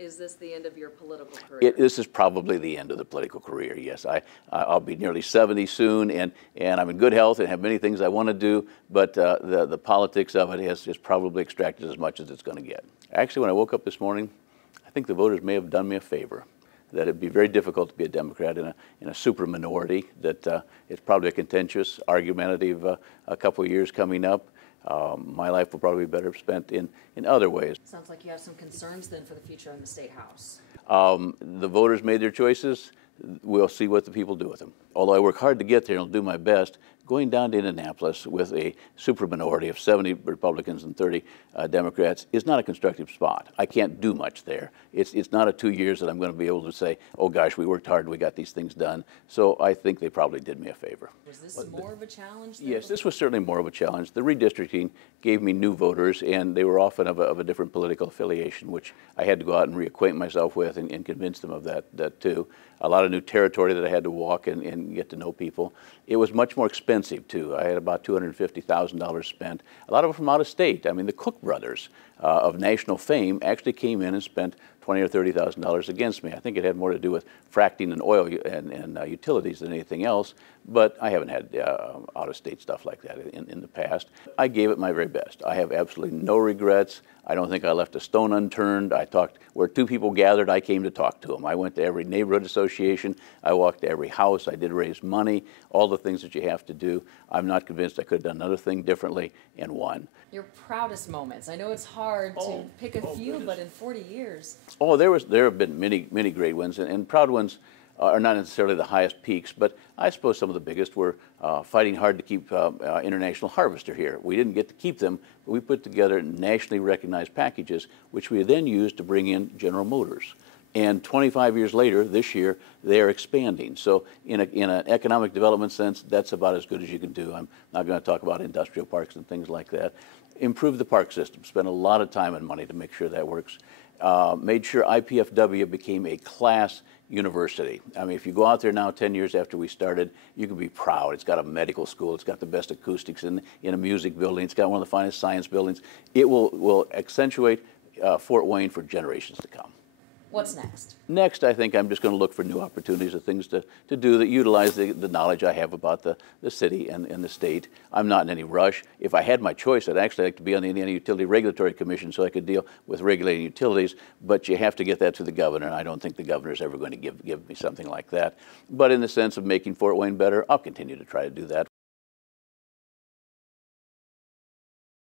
Is this the end of your political career? This is probably the end of the political career, yes. I'll be nearly 70 soon, and I'm in good health and have many things I want to do, but the politics of it has just probably extracted as much as it's going to get. Actually, when I woke up this morning, I think the voters may have done me a favor, that it'd be very difficult to be a Democrat in a super minority, that it's probably a contentious, argumentative a couple of years coming up. My life will probably be better spent in other ways. Sounds like you have some concerns then for the future in the State House. The voters made their choices. We'll see what the people do with them. Although I work hard to get there and I'll do my best, going down to Indianapolis with a super minority of 70 Republicans and 30 Democrats is not a constructive spot. I can't do much there. It's not a 2 years that I'm going to be able to say, oh gosh, we worked hard and we got these things done. So I think they probably did me a favor. Was this more of a challenge? Yes, this was certainly more of a challenge. The redistricting gave me new voters, and they were often of a different political affiliation, which I had to go out and reacquaint myself with and convince them of that too. A lot of new territory that I had to walk and get to know people. It was much more expensive too. I had about $250,000 spent. A lot of it from out of state. I mean, the Cook brothers of national fame actually came in and spent $20,000 or $30,000 against me. I think it had more to do with fracking and oil and utilities than anything else, but I haven't had out-of-state stuff like that in the past. I gave it my very best. I have absolutely no regrets. I don't think I left a stone unturned. I talked, where two people gathered, I came to talk to them. I went to every neighborhood association. I walked to every house. I did raise money, all the things that you have to do. I'm not convinced I could have done another thing differently and won. Your proudest moments. I know it's hard to pick a few, but in 40 years. Oh, there have been many great ones, and proud ones are not necessarily the highest peaks, but I suppose some of the biggest were fighting hard to keep International Harvester here. We didn't get to keep them, but we put together nationally recognized packages, which we then used to bring in General Motors. And 25 years later, this year, they are expanding. So in an economic development sense, that's about as good as you can do. I'm not going to talk about industrial parks and things like that. Improve the park system, spend a lot of time and money to make sure that works. Made sure IPFW became a class university. I mean, if you go out there now 10 years after we started, you can be proud. It's got a medical school. It's got the best acoustics in a music building. It's got one of the finest science buildings. It will accentuate Fort Wayne for generations to come. What's next? Next, I think I'm just going to look for new opportunities of things to do that utilize the knowledge I have about the city and the state. I'm not in any rush. If I had my choice, I'd actually like to be on the Indiana Utility Regulatory Commission so I could deal with regulating utilities, but you have to get that to the governor, and I don't think the governor's ever going to give me something like that. But in the sense of making Fort Wayne better, I'll continue to try to do that.